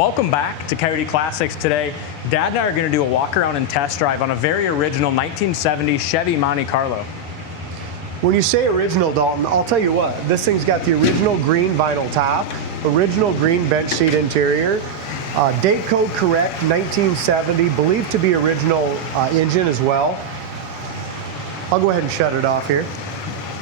Welcome back to Coyote Classics today. Dad and I are going to do a walk around and test drive on a very original 1970 Chevy Monte Carlo. When you say original, Dalton, I'll tell you what, this thing's got the original green vinyl top, original green bench seat interior, date code correct, 1970, believed to be original engine as well. I'll go ahead and shut it off here.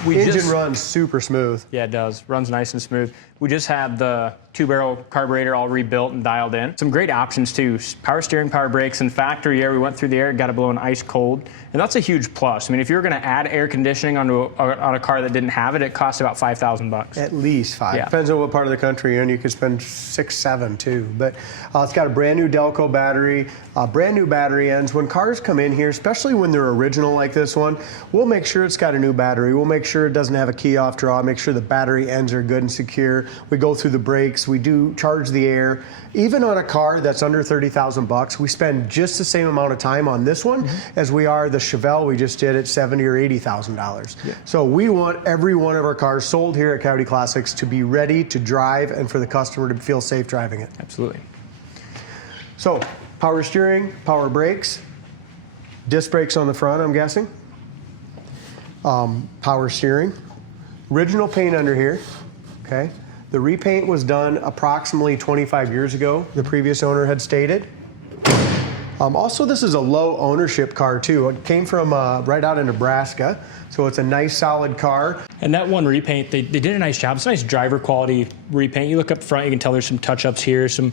Engine runs super smooth. Yeah, it does. Runs nice and smooth. We just had the 2-barrel carburetor all rebuilt and dialed in. Some great options too. Power steering, power brakes. In factory air, we went through the air, got it blowing ice cold. And that's a huge plus. I mean, if you were going to add air conditioning on a car that didn't have it, it cost about $5,000. At least $5,000. Yeah. Depends on what part of the country you're in. You could spend $6,000, $7,000 too. But it's got a brand new Delco battery, brand new battery ends. When cars come in here, especially when they're original like this one, we'll make sure it's got a new battery. We'll make sure it doesn't have a key off draw, make sure the battery ends are good and secure. We go through the brakes, we do charge the air. Even on a car that's under $30,000, we spend just the same amount of time on this one as we are the Chevelle we just did at $70,000 or $80,000. Yeah. So we want every one of our cars sold here at Coyote Classics to be ready to drive and for the customer to feel safe driving it. Absolutely. So power steering, power brakes, disc brakes on the front, I'm guessing. Power steering, original paint under here, okay? The repaint was done approximately 25 years ago, the previous owner had stated. Also, this is a low ownership car too. It came from right out of Nebraska, so it's a nice solid car. And that one repaint, they did a nice job. It's a nice driver quality repaint. You look up front, you can tell there's some touch-ups here, some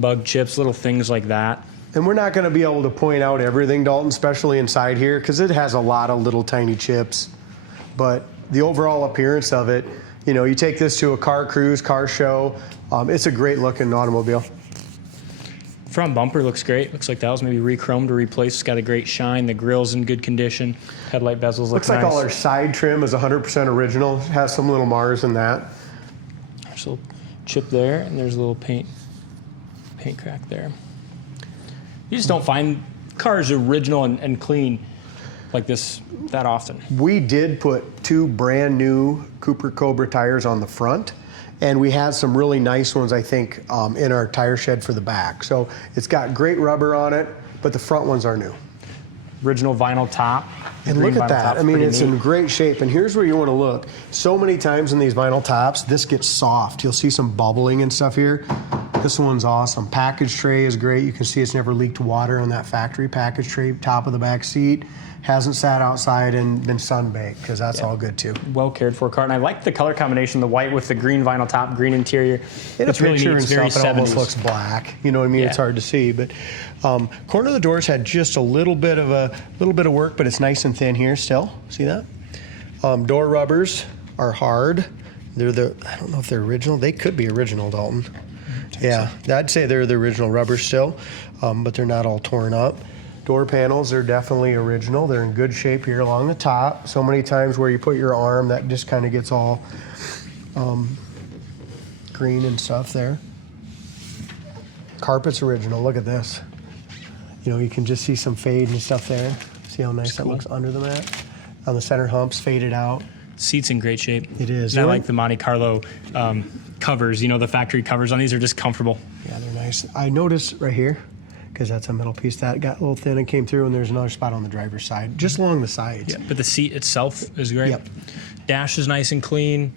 bug chips, little things like that. And we're not going to be able to point out everything, Dalton, especially inside here, because it has a lot of little tiny chips. But the overall appearance of it, you know, you take this to a car cruise, car show, it's a great looking automobile. Front bumper looks great. Looks like that was maybe re-chromed or replaced. It's got a great shine. The grill's in good condition. Headlight bezels look nice. Looks like all our side trim is 100% original. It has some little Mars in that. There's a little chip there, and there's a little paint crack there. You just don't find cars original and clean like this that often. We did put 2 brand new Cooper Cobra tires on the front, and we had some really nice ones, I think, in our tire shed for the back. So it's got great rubber on it, but the front ones are new. Original vinyl top. And look at that. I mean, it's in great shape. And here's where you want to look. So many times in these vinyl tops, this gets soft. You'll see some bubbling and stuff here. This one's awesome. Package tray is great. You can see it's never leaked water on that factory package tray, top of the back seat. Hasn't sat outside and been sun-baked, because that's all good too. Well cared for car. And I like the color combination, the white with the green vinyl top, green interior. In a picture and stuff, it almost looks black. You know what I mean? Yeah. It's hard to see. But corner of the doors had just a little bit of work, but it's nice and thin here still. See that? Door rubbers are hard. I don't know if they're original. They could be original, Dalton. Yeah, I'd say they're the original rubbers still, but they're not all torn up. Door panels are definitely original. They're in good shape here along the top. So many times where you put your arm, that just kind of gets all green and stuff there. Carpet's original. Look at this. You know, you can just see some fade and stuff there. See how nice that looks under the mat? On the center humps, faded out. Seat's in great shape. It is. And I like the Monte Carlo covers. You know, the factory covers on these are just comfortable. Yeah, they're nice. I noticed right here, because that's a metal piece that got a little thin and came through, and there's another spot on the driver's side, just along the sides. Yeah, but the seat itself is great. Yep. Dash is nice and clean.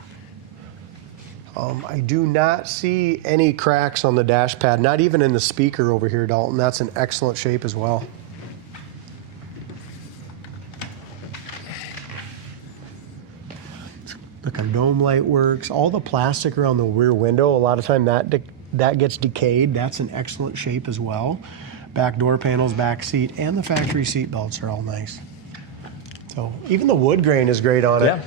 I do not see any cracks on the dash pad, not even in the speaker over here, Dalton. That's in excellent shape as well. Look, our dome light works. All the plastic around the rear window, a lot of time that gets decayed. That's in excellent shape as well. Back door panels, back seat, and the factory seat belts are all nice. So even the wood grain is great on it. Yeah.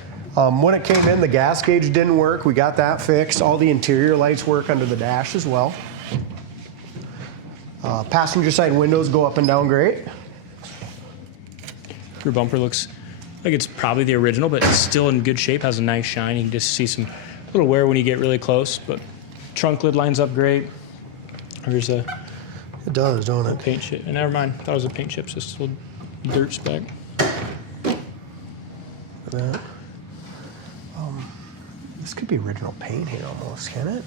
When it came in, the gas gauge didn't work. We got that fixed. All the interior lights work under the dash as well. Passenger side windows go up and down great. Rear bumper looks like it's probably the original, but it's still in good shape, has a nice shine. You can just see some little wear when you get really close, but trunk lid lines up great. There's a It does, don't it? paint chip. And never mind, that was a paint chip, so it's a little dirt speck. Look at that. This could be original paint here almost, can it?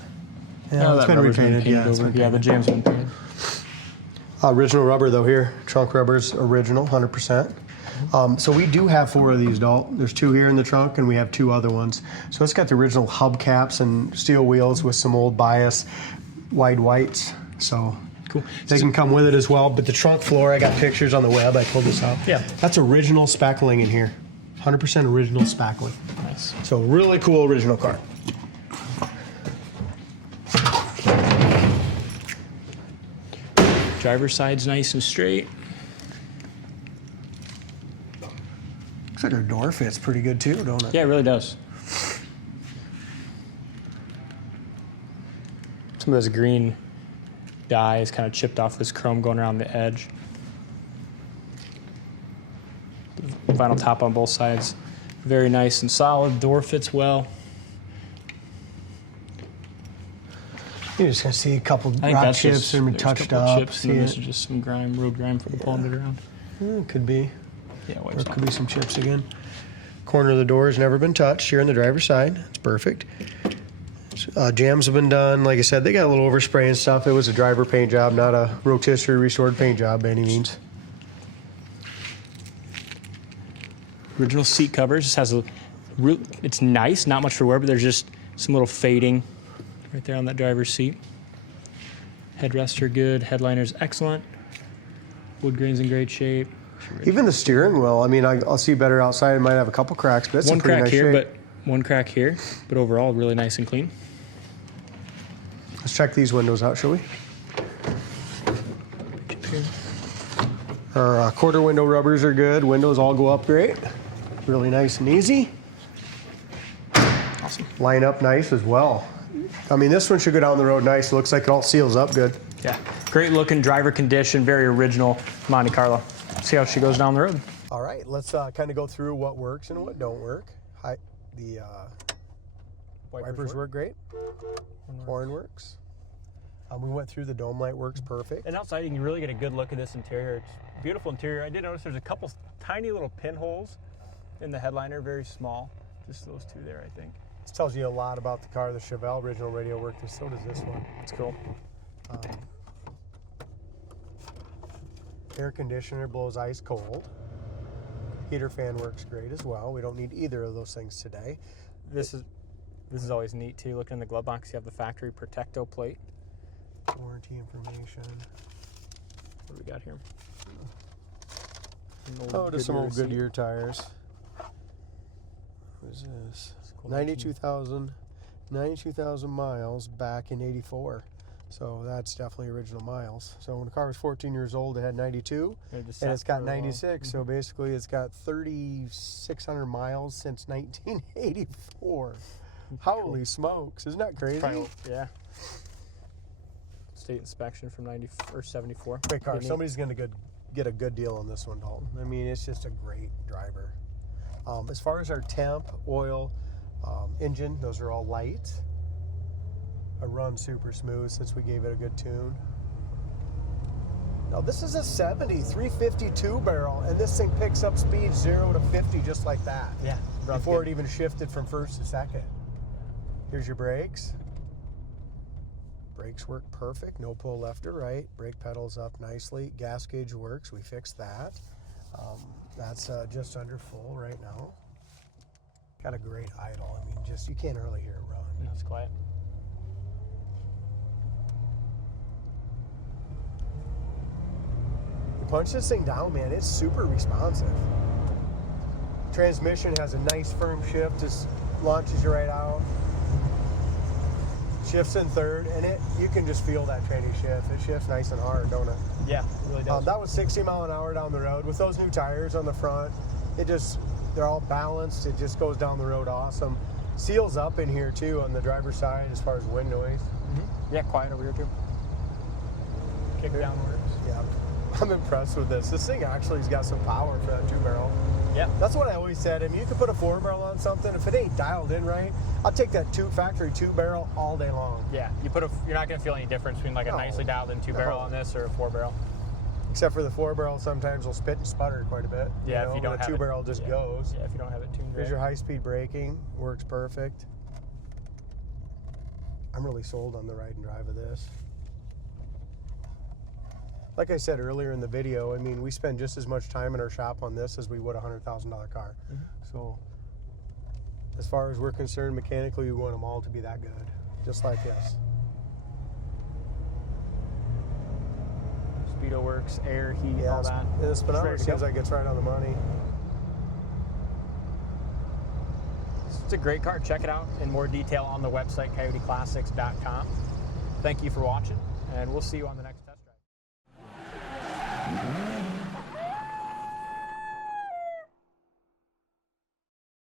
Yeah, it's been repainted. Yeah, it's been the jam's been painted. Original rubber though here. Trunk rubber's original, 100%. So we do have 4 of these, Dalt. There's 2 here in the trunk, and we have 2 other ones. So it's got the original hubcaps and steel wheels with some old bias wide whites. So cool. They can come with it as well. But the trunk floor, I got pictures on the web. I pulled this out. Yeah. That's original spackling in here. 100% original spackling. Nice. So really cool original car. Driver's side's nice and straight. Looks like our door fits pretty good too, don't it? Yeah, it really does. Some of this green dye is kind of chipped off this chrome going around the edge. Vinyl top on both sides. Very nice and solid. Door fits well. You're just gonna see a couple I think rock that's chips just, and there's a touched couple up. chips, and then this is just some grime, road grime for the pulling it around. Could be. Yeah, Or it could be some chips again. Corner of the door has never been touched here on the driver's side. It's perfect. Jams have been done. Like I said, they got a little overspray and stuff. It was a driver paint job, not a rotisserie restored paint job by any means. Original seat covers. This has it's nice, not much for wear, but there's just some little fading right there on that driver's seat. Headrests are good. Headliner's excellent. Wood grain's in great shape. Even the steering wheel, I mean, I'll see better outside. It might have a couple cracks, but it's One in pretty crack nice here, shape. one crack here, but overall really nice and clean. Let's check these windows out, shall we? Our quarter window rubbers are good. Windows all go up great. Really nice and easy. Awesome. Line up nice as well. I mean, this one should go down the road nice. Looks like it all seals up good. Yeah, great looking driver condition, very original Monte Carlo. See how she goes down the road. All right, let's kind of go through what works and what don't work. The wipers work great. Horn works. We went through the dome light works perfect. And outside you can really get a good look at this interior. It's beautiful interior. I did notice there's a couple tiny little pinholes in the headliner, very small. Just those 2 there, I think. This tells you a lot about the car. The Chevelle original radio work. So does this one. It's cool. Air conditioner blows ice cold. Heater fan works great as well. We don't need either of those things today. This is always neat too. Looking in the glove box, you have the factory Protecto plate. Warranty information. What do we got here? Oh, just some old Goodyear tires. What is this? 92,000 miles back in '84. So that's definitely original miles. So when the car was 14 years old, it had 92, and it's got 96. So basically, it's got 3,600 miles since 1984. Holy smokes! Isn't that crazy? Yeah. State inspection from 90 or 74. Great car. Somebody's going to get a good deal on this one, Dalton. I mean, it's just a great driver. As far as our temp, oil, engine, those are all light. I run super smooth since we gave it a good tune. Now this is a 70, 352 barrel, and this thing picks up speed 0 to 50 just like that. Yeah. Before it even shifted from first to second. Here's your brakes. Brakes work perfect, no pull left or right. Brake pedals up nicely. Gas gauge works, we fixed that. That's just under full right now. Got a great idle. I mean, just you can't really hear it run. No, it's quiet. You punch this thing down, man, it's super responsive. Transmission has a nice firm shift, just launches you right out. Shifts in third, and you can just feel that tranny shift. It shifts nice and hard, don't it? Yeah, it really does. That was 60 mile an hour down the road. With those new tires on the front, they're all balanced. It just goes down the road awesome. Seals up in here too on the driver's side as far as wind noise. Mm-hmm. Yeah, quiet over here too. Kick down works. Yeah, I'm impressed with this. This thing actually's got some power for that 2-barrel. Yeah. That's what I always said. I mean, you could put a 4-barrel on something. If it ain't dialed in right, I'll take that factory 2-barrel all day long. Yeah, you're not going to feel any difference between like a nicely dialed in 2-barrel on this or a 4-barrel. Except for the 4-barrel, sometimes will spit and sputter quite a bit. Yeah, if you don't have the 2-barrel just goes. Yeah, if you don't have it tuned right. Here's your high-speed braking. Works perfect. I'm really sold on the ride and drive of this. Like I said earlier in the video, I mean, we spend just as much time in our shop on this as we would a $100,000 car. So as far as we're concerned, mechanically, we want them all to be that good, just like this. Speedo works, air, heat, all that. And the speedometer seems like it's right on the money. It's a great car. Check it out in more detail on the website, coyoteclassics.com. Thank you for watching, and we'll see you on the next test drive.